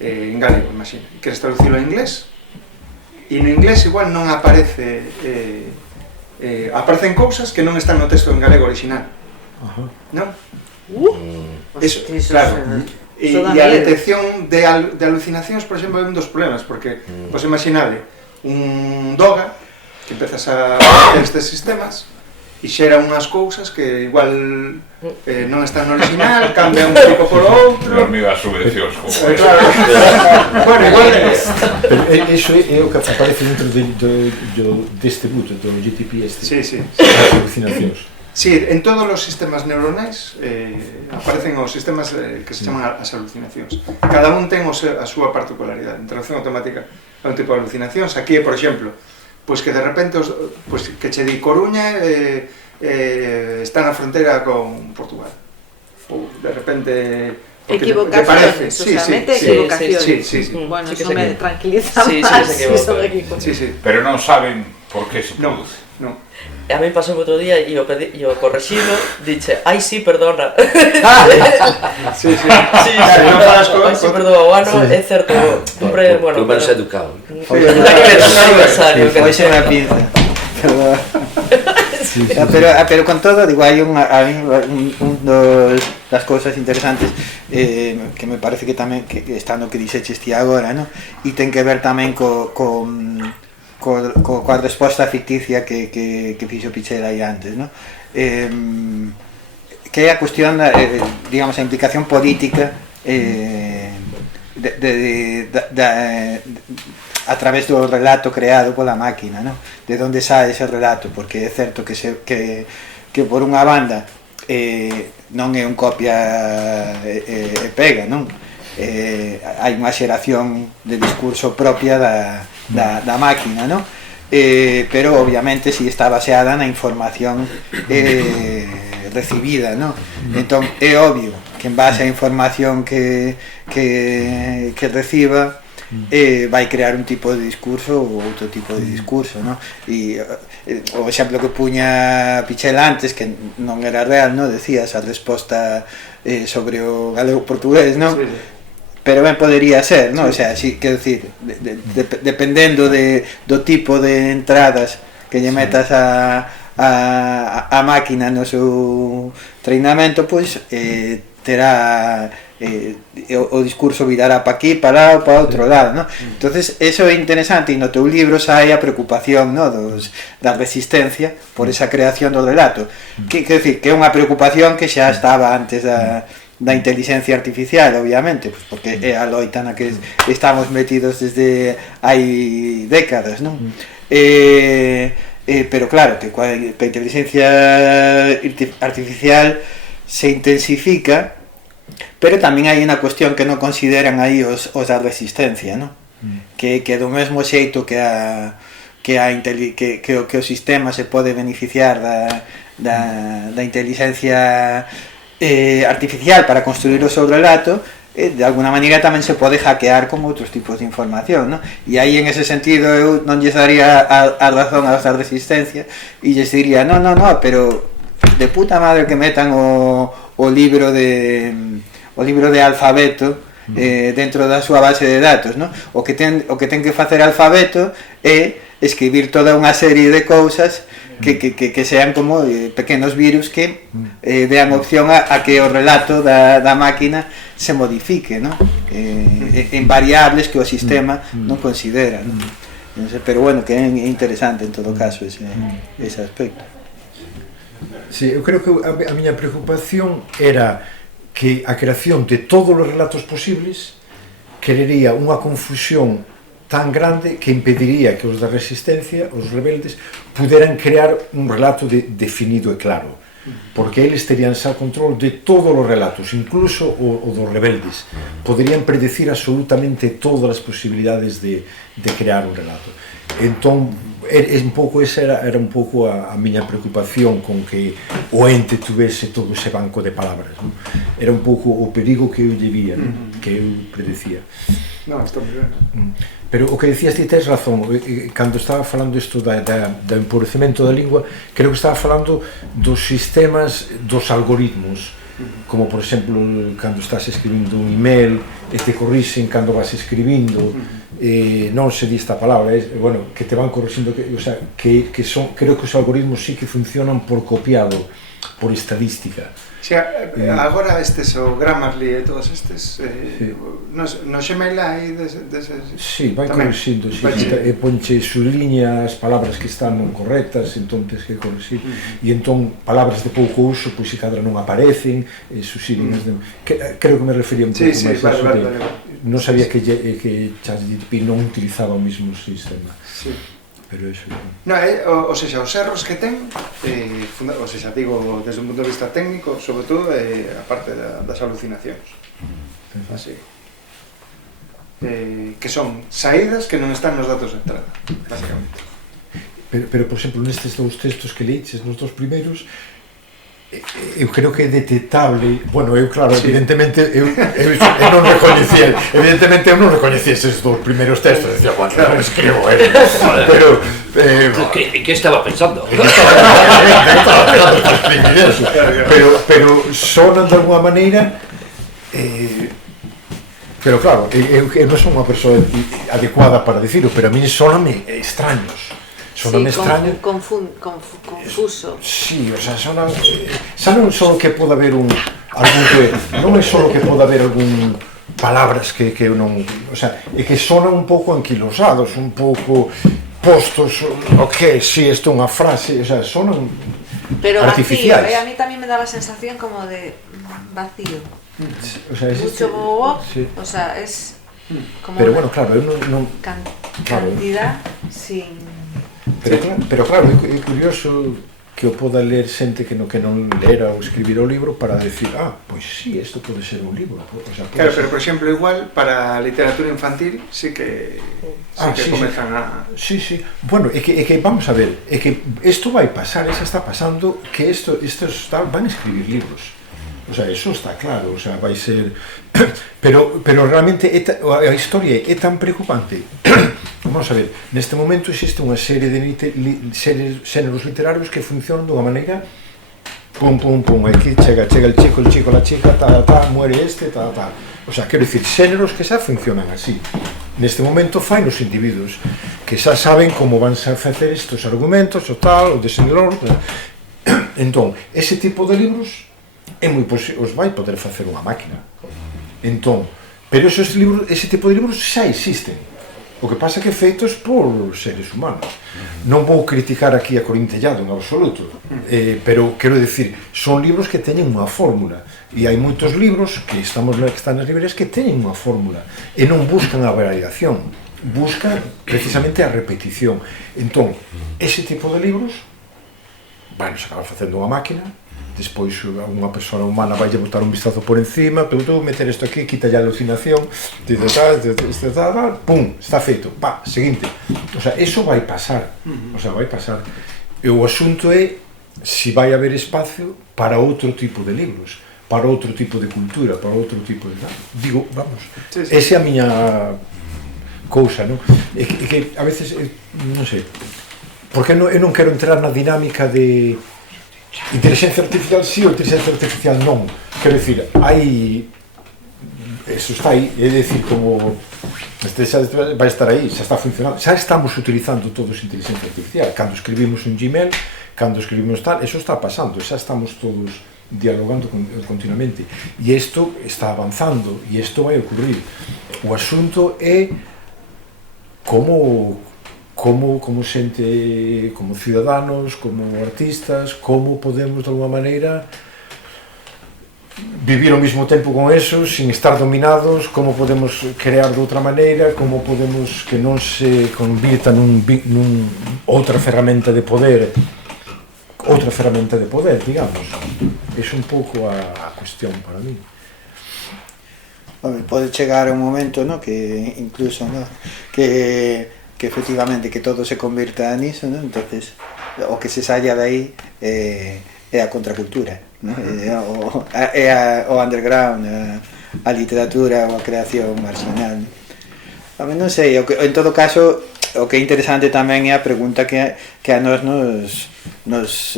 en galego, imagina, queres traducilo en inglés, e no inglés igual non aparecen cousas que non están no texto en galego original, non? Eso, claro. E a detección de alucinacións, por exemplo, é un dos problemas, porque, pois imaginade, un doga que empezas a facer estes sistemas e xera unhas cousas que igual non están no original, cambia un tipo por outro. As migas subvencións, como claro. Bueno, igual Eso é o que aparece dentro deste boot, do GTP este. Sí. As alucinacións. Sí, en todos os sistemas neuronais aparecen os sistemas que se chaman as alucinacións. Cada un ten a súa particularidade. En traducción automática é un tipo de alucinacións. Aquí é, por exemplo, pois que de repente que che di Coruña está na fronteira con Portugal. Ou de repente equivocaciones, socialmente equivocaciones. Sí. Bueno, eso me tranquiliza más si son equivocaciones. Sí. Pero non saben por que se produce. Non. E a mí pasou outro día e o correxilo diche, ai sí, perdona. Sí. Ai sí, perdona, é certo. Bueno, máis educado. Pois é unha pinza. Pero con todo, digo, hai das cousas interesantes que me parece que tamén que está no que dixeches ti agora, non? E ten que ver tamén coa resposta ficticia que fixo Pichel aí antes, non? é a cuestión da, digamos, a implicación política a través do relato creado pola máquina, non? De onde sae ese relato, porque é certo que por unha banda non é un copia e pega, non? Hai unha xeración de discurso propia da máquina, non? Pero obviamente si está baseada na información recibida, non? Entón é obvio que en base á información que reciba vai crear un tipo de discurso ou outro tipo de discurso, non? E o exemplo que puña Pichel antes, que non era real, non? Decías a resposta sobre o galego-portugués, non? Sí. Pero ben podería ser, non? O sea, si, quero dicir, dependendo do tipo de entradas que lle metas a máquina no seu treinamento, pois terá o discurso virará para aquí, para lá ou para outro lado, non? Entonces, eso é interesante, e no teu libro sae a preocupación, non? Da resistencia por esa creación do relato, que quero dicir, que é unha preocupación que xa estaba antes da inteligencia artificial, obviamente, pues porque é a loita na que estamos metidos desde hai décadas, non? Pero claro, que coa inteligencia artificial se intensifica, pero tamén hai unha cuestión que non consideran aí os da resistencia, non? Que do mesmo xeito que o sistema se pode beneficiar da inteligencia artificial para construir o seu relato, de alguna maneira tamén se pode hackear como outros tipos de información, non? E aí en ese sentido eu non lles daría a razón a esa resistencia e lles diría, no, pero de puta madre que metan o libro de alfabeto dentro da súa base de datos, non? O que ten que facer alfabeto é escribir toda unha serie de cousas que sean como pequenos virus que dean opción a que o relato da máquina se modifique, ¿no? En variables que o sistema non considera, ¿no? Pero bueno, que é interesante en todo caso ese aspecto. Sí, eu creo que a miña preocupación era que a creación de todos os relatos posibles crearía unha confusión tan grande que impediría que os da resistencia, os rebeldes, puderan crear un relato definido e claro, porque eles terían xa control de todos os relatos, incluso o dos rebeldes. Poderían predecir absolutamente todas as posibilidades de crear un relato. Entón, esa era un pouco a miña preocupación con que o ente tuvese todo ese banco de palabras, non? Era un pouco o perigo que eu lle vía, non? Que eu predecía. Non, está moi ben. Pero o que decías ti, tes razón, cando estaba falando isto do empobrecemento da lingua, creo que estaba falando dos sistemas, dos algoritmos, como por exemplo, cando estás escribindo un email, e te corrixen cando vas escribindo, non se di esta palabra, bueno, que te van corrixindo, o sea, que son, creo que os algoritmos sí que funcionan por copiado, por estadística. Agora estes o Grammarly e todos estes no Gmail hai deses... Sí, vai corrixindo, e ponche su línea as palabras que están non correctas, entón tens que corrixir, e entón palabras de pouco uso, pois se cadra non aparecen, creo que me refería un pouco máis a eso de... Non sabía que ChatGPT non utilizaba o mesmo sistema. Sí. Pero eso... O sea, os erros que ten, o sea, digo, desde un punto de vista técnico, sobre todo, a parte das alucinacións. Así. Que son saídas que non están nos datos de entrada, básicamente. Pero por exemplo, nestes dous textos que leiches, nos dos primeiros, eu creo que é detectable, bueno, eu claro, sí. Evidentemente eu non recoñecía, evidentemente eu non recoñecía eses dos primeiros textos, decía, bueno, claro, non escribo, pero ¿Qué estaba pensando? Pero sonan de alguma maneira, pero claro, eu non son unha persoa adecuada para dicirlo, pero a mí soname extraños. Soname extraño. Confuso. Sí, o sea, sonan... Xa non só que poda haber algún que... Non é só que poda haber algún palabras que eu non... O sea, é que sonan un pouco anquilosados, un pouco postos... Ok, si, isto é unha frase... O sea, sonan... Pero vacío, artificiais. a mí también me daba sensación como de vacío. O sea, es Mucho bobo, sí. o sea, es como Pero una bueno, claro, eu non claro. cantidad sin... Pero claro, é curioso que o poda ler xente que non lera ou escribir o libro para decir, pois sí, isto pode ser un libro. O sea, Claro, ser... pero por exemplo, igual para a literatura infantil sí que comezan a... Sí. Bueno, é que vamos a ver, é que isto vai pasar, xa está pasando, que estos van a escribir libros. O sea, eso está claro, o sea, vai ser... Pero realmente a historia é tan preocupante. Vamos a ver, neste momento existe unha serie de xéneros literarios que funcionan dunha maneira pum, aquí chega el chico, la chica, muere este, o sea, quero dicir, xéneros que xa funcionan así. Neste momento fai nos individuos que xa saben como van a facer estes argumentos, o tal, o desenlor. Entón, ese tipo de libros é moi posible, os vai poder facer unha máquina. Entón, pero ese tipo de libros xa existen. O que pasa que feitos por seres humanos. Non vou criticar aquí a Corintellado en absoluto, pero quero dicir, son libros que teñen unha fórmula, e hai moitos libros que están nas librerías que teñen unha fórmula e non buscan a variación, buscan precisamente a repetición. Entón, ese tipo de libros se acaba facendo unha máquina, despois unha persona humana vai botar un vistazo por encima, pero tú meter isto aquí, quita a alucinación, pum, está feito, seguinte. O sea, eso vai pasar, e o asunto é se vai haber espacio para outro tipo de libros, para outro tipo de cultura, para outro tipo de... Digo, vamos, esa é a miña cousa, non? É que a veces, non sei, porque eu non quero entrar na dinámica de inteligencia artificial sí ou inteligencia artificial non. Quero dicir, eso está aí, é dicir, como vai estar aí, xa está funcionando, xa estamos utilizando todos inteligencia artificial. Cando escribimos un Gmail, cando escribimos tal, eso está pasando, xa estamos todos dialogando continuamente, e isto está avanzando, e isto vai ocurrir. O asunto é como xente, como cidadanos, como artistas, como podemos de alguma maneira vivir ao mesmo tempo con eso, sin estar dominados, como podemos crear de outra maneira, como podemos que non se convirta nun outra ferramenta de poder, digamos. É un pouco a cuestión para mí. Pode chegar un momento, ¿no? Que incluso, ¿no? que efectivamente que todo se convirta niso, ¿no? Entonces, o que se saia de aí é a contracultura, ¿no? É o underground, a literatura ou a creación marginal, ¿no? Non sei, en todo caso, o que é interesante tamén é a pregunta que a nos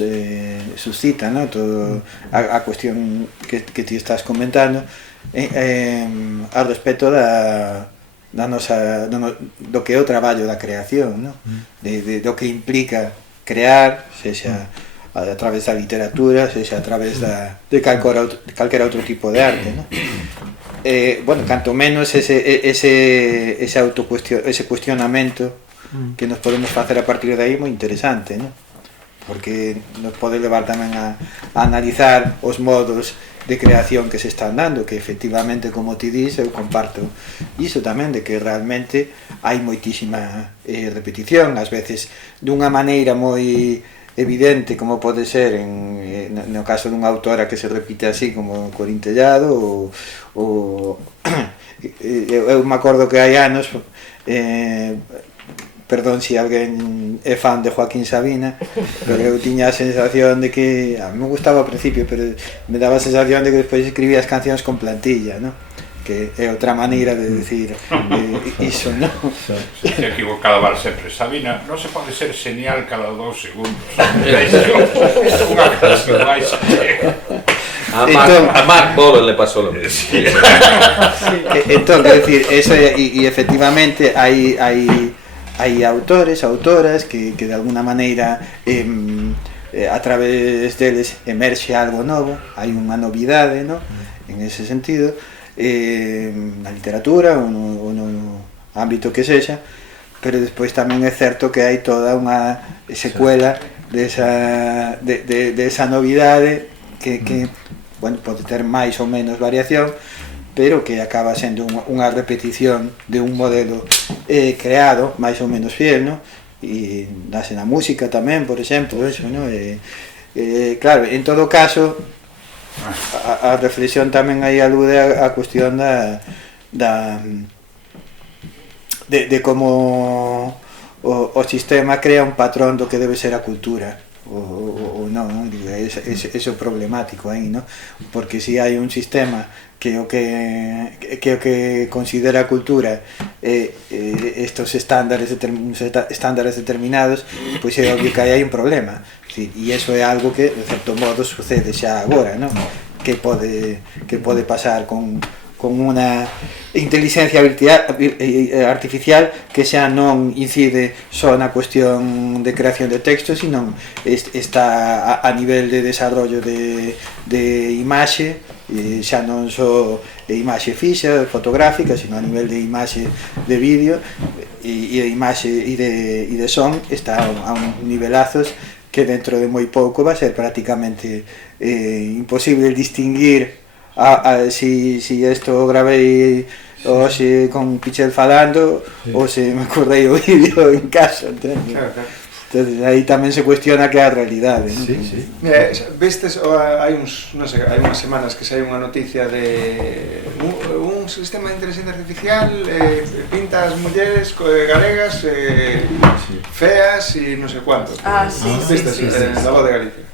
suscita, ¿no? Todo a cuestión que ti estás comentando ao respecto do que é o traballo da creación, no? Do que implica crear, sexa a través da literatura, sexa a través de calquera outro tipo de arte, no? Bueno, canto menos ese cuestionamento que nos podemos facer a partir de aí moi interesante, no? Porque nos pode levar tamén a analizar os modos de creación que se están dando, que efectivamente, como ti dis, eu comparto iso tamén, de que realmente hai moitísima repetición, ás veces dunha maneira moi evidente, como pode ser no caso dunha autora que se repite así como Corintellado, ou eu me acordo que hai anos, perdón se alguén é fan de Joaquín Sabina, pero eu tiña a sensación de que a mí me gustaba ao principio, pero me daba a sensación de que despois escribía as cancións con plantilla, ¿no? Que é outra maneira de decir iso, ¿no? Se equivocado vale sempre Sabina, non se pode ser genial cada 2 segundos. Unha canción máis. A Mark Bolan le pasó lo mismo. Entón, quero decir, eso e efectivamente hai autores, autoras que de alguna maneira a través deles emerxe algo novo, hai unha novidade, ¿no? En ese sentido, na literatura ou no ámbito que sexa, pero despois tamén é certo que hai toda unha secuela esa novidade que bueno, pode ter máis ou menos variación, pero que acaba sendo unha repetición de un modelo creado, máis ou menos fiel, ¿no? E dase na música tamén, por exemplo, eso, ¿no? Claro, en todo caso, a reflexión tamén aí alude a cuestión de como o sistema crea un patrón do que debe ser a cultura. O non, eso é problemático aí, ¿no? Porque se hai un sistema que o que considera a cultura estos estándares determinados, pois é obvio que aí hai un problema, e iso é algo que de certo modo sucede xa agora, ¿no? Que pode pasar con unha inteligencia artificial que xa non incide só na cuestión de creación de texto, sino está a nivel de desarrollo de imaxe, xa non só imaxe fixa, fotográfica, sino a nivel de imaxe de vídeo e de imaxe e de son, está a un nivelazos que dentro de moi pouco va a ser prácticamente imposible distinguir si esto gravei hoxe con Pichel falando, sí, ou se me acordei o vídeo en casa, entende? Claro. Entonces aí tamén se cuestiona que é a realidade, ¿no? Sí, sí. Mira, vistes, hai uns, non sei, hai unhas semanas que sai unha noticia de un sistema de inteligencia artificial pinta as mulleres galegas feas e non sei cuántos. Sí, vistes, na Voz de Galicia.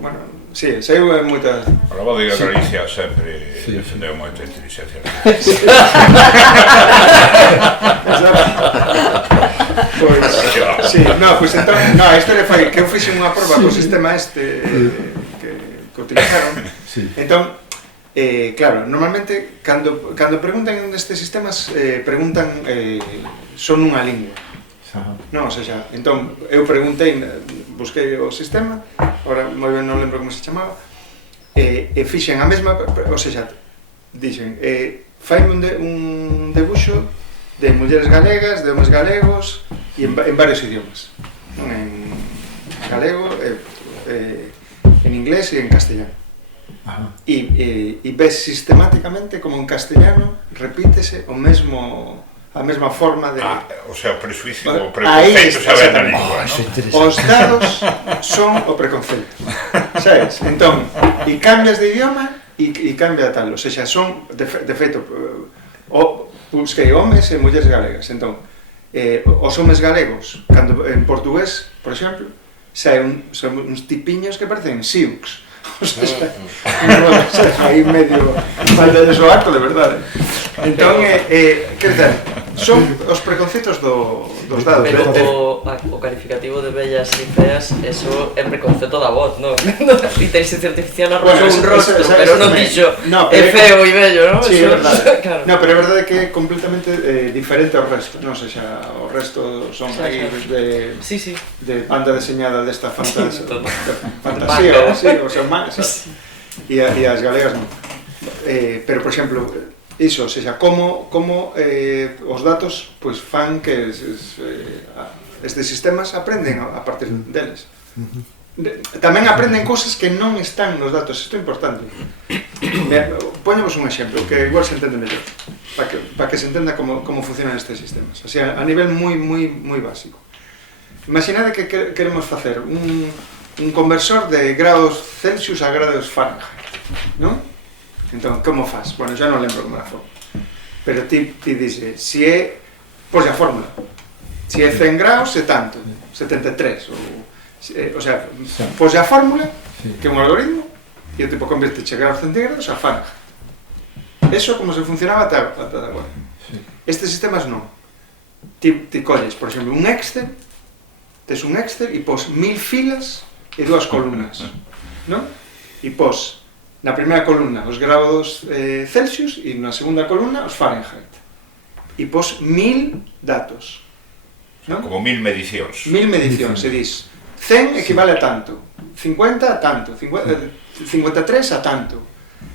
Bueno, sí, saiu moitas... A Voz de Galicia sempre defendeu moito a inteligencia artificial. Sí, pois entón, a historia foi que eu fixe unha proba co sistema que utilizaron. Entón, claro, normalmente, cando preguntan nestes sistemas, preguntan son unha lingua. Non, o sea, entón, eu preguntei, busquei o sistema, agora moi ben non lembro como se chamaba, e fixen a mesma, o sea, dixen, faime un debuxo de mulleres galegas, de homes galegos, e en varios idiomas, en galego, en inglés e en castellano. E ves sistemáticamente como en castellano repítese a mesma forma de... o sea, o prejuicio, o preconceito xa ven na lingua, ¿no? Os dados son o preconceito, sabes? Entón, e cambias de idioma e cambia tal, o sea, son, de feito, busquei homes e mulleres galegas, entón, os homes galegos, cando en portugués, por exemplo, son uns tipiños que parecen siux, o sea, aí medio falta de soaco, de verdade. Entón, quer dizer, son os preconceptos dos dados. Pero o calificativo de bellas e feas, eso é preconcepto da voz, non? Inteligencia artificial arrojou un rostro, pero non dixo é feo e bello, non? Sí, é verdade. No, pero é verdade que é completamente diferente ao resto, non? O sea, o resto son aí de banda deseñada desta fantasía, o sea, e as galegas non. Pero, por exemplo, iso, o sea, como os datos pois fan que estes sistemas aprenden a partir deles. Tamén aprenden cosas que non están nos datos, isto é importante. Poñemos un exemplo que igual se entende mellor, para que se entenda como funcionan estes sistemas, así a nivel moi básico. Imaginade que queremos facer un conversor de grados Celsius a grados Fahrenheit, non? Entón, como faz? Bueno, xa non lembro como era a forma. Pero ti dice, si é... Pois a fórmula. Si é 100 graus, é tanto. 73. O sea, pois a fórmula, que é un algoritmo, e o tipo converte graus centígrados a Fahrenheit. Eso como se funcionaba ata agora. Estes sistemas non. Ti colles, por exemplo, un Excel, tes un Excel e pos 1000 filas e 2 columnas, non? E pos na primeira columna os grados Celsius e na segunda columna os Fahrenheit. E pos 1000 datos, non? Como 1000 medicións. 1000 medicións, se dis 100 equivale a tanto, 50 a tanto, 53 a tanto.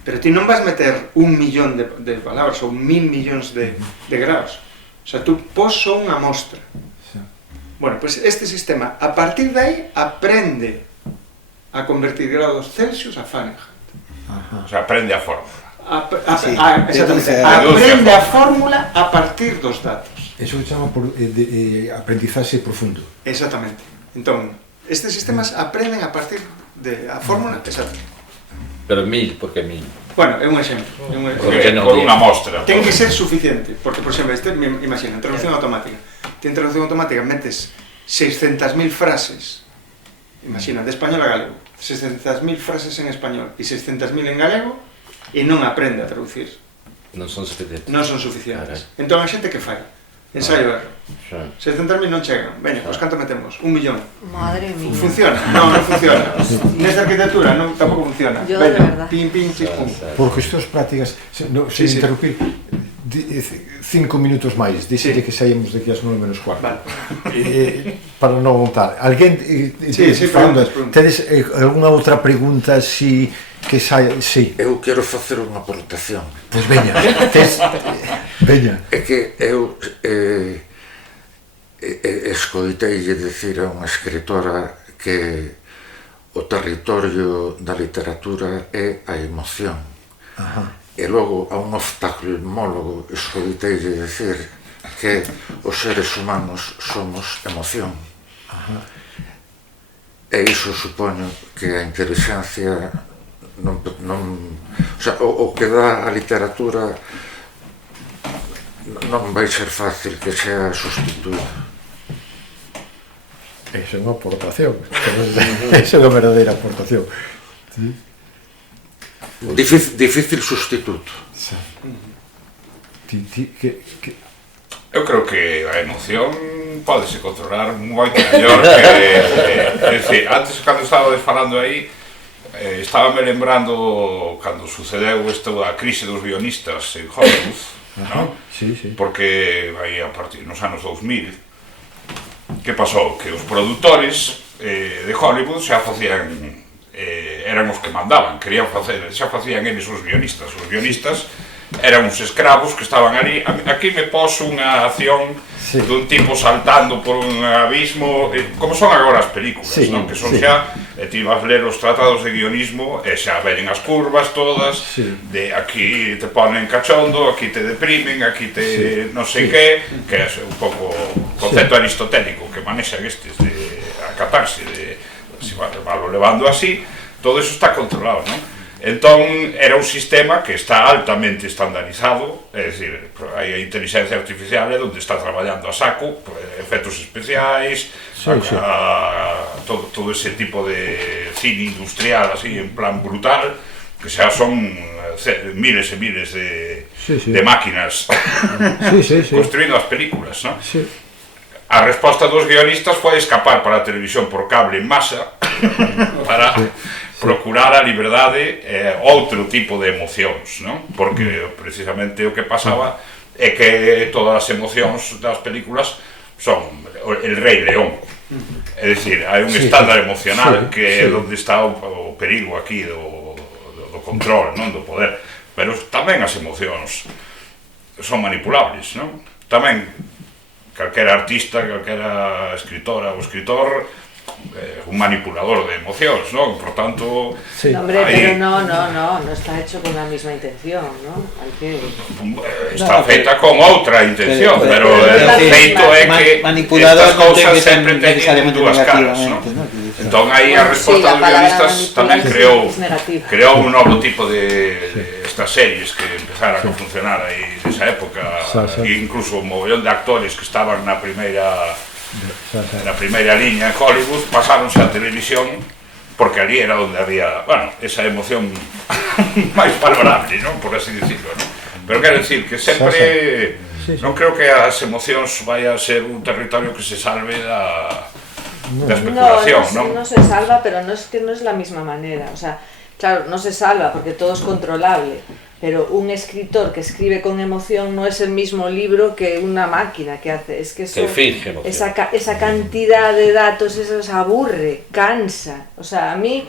Pero ti non vas meter 1 millón de palabras ou 1000 millóns de grados. O sea, tú pos só unha mostra. Bueno, pues este sistema, a partir de ahí, aprende a convertir grados Celsius a Fahrenheit. O sea, aprende a fórmula. Sí, Exactamente. deduce Aprende a fórmula a partir dos datos. Eso se chama aprendizaxe profundo. Exactamente. Entón, estes sistemas aprenden a partir de a fórmula exacta. Pero 1000, porque 1000. Bueno, é un exemplo. Porque non, con unha mostra. Ten que ser suficiente, porque, por exemplo, imagina, traducción automática. Ten traducción automática, metes 600.000 frases, imagina, de español a galego, 600.000 frases en español e 600.000 en galego, e non aprende a traducir. Non son suficientes. Non son suficientes. Entón, a xente que fai? Ensayo erro. 600.000 non chegan. Veña, pois canto metemos? 1 millón. Madre mía. Funciona? Non, non funciona. Nesta arquitectura non, tampouco funciona. Yo, de Veña, verdad. pim, pim, chis, pum. Por cuestións prácticas, sin interrumpir, 5 minutos máis, díxete que saímos de aquí ás 9 menos cuarto. Vale. Para non montar. Alguén, preguntas. tedes algunha outra pregunta si que sai, si. Eu quero facer unha aportación. Pois veña, veña. É que eu escoiteille dicir a unha escritora que o territorio da literatura é a emoción. Ajá. E logo a un oftalmólogo escoiteille dicir que os seres humanos somos emoción. Ajá. E iso supoño que a inteligencia non, o sea, o que dá a literatura non vai ser fácil que sea sustituído. Esa é unha aportación. Esa é unha verdadeira aportación. Sí. Difícil sustituto. Sí. Eu creo que a emoción pódese controlar moito mellor que... É dicir, antes, cando estabades falando aí, estábame lembrando cando sucedeu isto a crise dos guionistas en Hollywood, ¿no? Sí, sí. Porque aí a partir nos anos 2000, que pasou? Que os produtores de Hollywood xa facían, eran os que mandaban, querían facer, xa facían eles os guionistas. Os guionistas eran uns escravos que estaban ali. Aquí me poso unha acción dun tipo saltando por un abismo, como son agora as películas, non? Que son xa, ti vas ler os tratados de guionismo e xa venen as curvas todas, de aquí te ponen cachondo, aquí te deprimen, aquí te non sei que é un pouco o concepto aristotélico que manexan estes de a catarse, de si valo levando así, todo eso está controlado, non? Entón, era un sistema que está altamente estandarizado, é dicir, hai a inteligencia artificial é onde está traballando a saco, efectos especiais, todo ese tipo de cine industrial, así, en plan brutal, que xa son miles e miles de máquinas construindo as películas, non? A resposta dos guionistas foi escapar para a televisión por cable en masa para procurar a liberdade e outro tipo de emocións, non? Porque precisamente o que pasaba é que todas as emocións das películas son el Rei León. É dicir, hai un estándar emocional que é onde está o perigo aquí do control, non? Do poder. Pero tamén as emocións son manipulables, non? Tamén calquera artista, calquera escritora ou escritor un manipulador de emocións, non? Por tanto... No, hombre, pero no está hecho con la misma intención, ¿no? Hay que... Está feita con outra intención, pero o feito é que estas cousas sempre teñen dúas caras, non? Entón aí a resposta dos guionistas tamén creou un novo tipo de estas series que empezaran a funcionar aí nesa época, e incluso un mogollón de actores que estaban na primeira liña en Hollywood pasáronse a televisión porque ali era onde había, bueno, esa emoción máis valorable, non? Por así decirlo, non? Pero quero decir que sempre non creo que as emocións vaya a ser un territorio que se salve da especulación, non? No se salva, pero no es que no es la misma manera, o sea, claro, no se salva porque todo es controlable, pero un escritor que escribe con emoción no es el mismo libro que una máquina que hace, es que eso, esa cantidad de datos, eso se aburre, cansa, o sea, a mí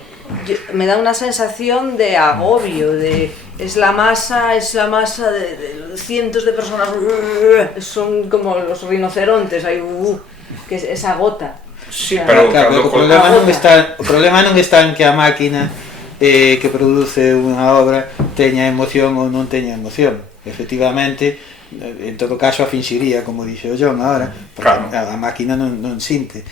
me da una sensación de agobio, de es la masa de cientos de personas, son como los rinocerontes, ahí, que esa gota. Sí, Claro, pero O problema non está en que a máquina que produce unha obra teña emoción ou non teña emoción. Efectivamente, en todo caso a finxiría, como dixe o John agora, porque a máquina non sinte,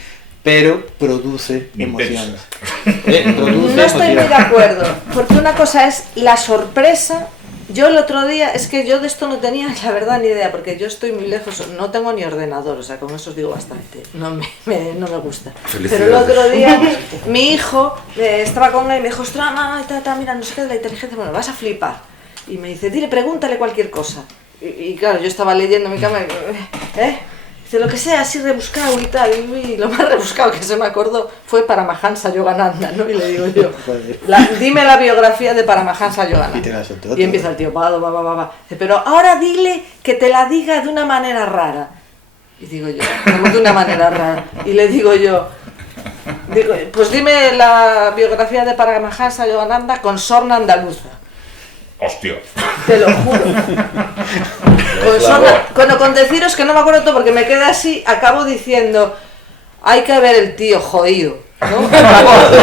pero produce emociones. No estoy muy de acuerdo, porque una cosa es la sorpresa. Yo el otro día, es que yo de esto no tenía la verdad ni idea, porque yo estoy muy lejos, no tengo ni ordenador, o sea, con eso os digo bastante, no me gusta. Pero el otro día mi hijo estaba con él y me dijo, ostras, mamá, mira, no sé qué de la inteligencia, bueno, vas a flipar. Y me dice, dile, pregúntale cualquier cosa. Y claro, yo estaba leyendo en mi cama, dice, lo que sea, así rebuscado y tal, y lo más rebuscado que se me acordó fue Paramahansa Yogananda, ¿no? Y le digo yo, dime la biografía de Paramahansa Yogananda. Y empieza el tío, va. Dice, pero ahora dile que te la diga de una manera rara. Y digo yo, ¿cómo de una manera rara? Y le digo yo, pues dime la biografía de Paramahansa Yogananda con sorna andaluza. Hostia. Te lo juro. Con deciros que no me acuerdo todo porque me quedé así, acabo diciendo, hay que ver el tío jodido, ¿no?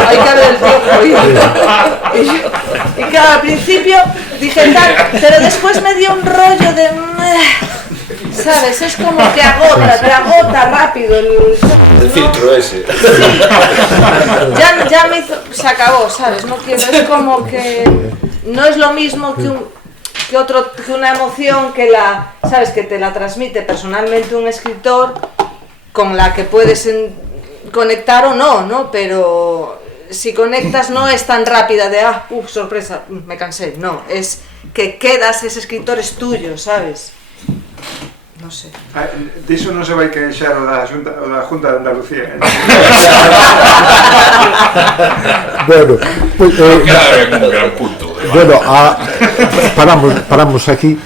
Hay que ver el tío jodido. Y claro, al principio dije tal, pero después me dio un rollo de... ¿Sabes? Es como que agota rápido el filtro ese. Sí. Ya me hizo... Se acabó, ¿sabes? No quiero, es como que... No es lo mismo que una emoción que ¿sabes? Que te la transmite personalmente un escritor con la que puedes conectar o no, ¿no? Pero si conectas no es tan rápida de, sorpresa, me cansé. No, es que quedas, ese escritor es tuyo, ¿sabes? No sé. Diso non se vai queixar o da Junta de Andalucía. Bueno, pues, un gran punto. bueno, paramos aquí.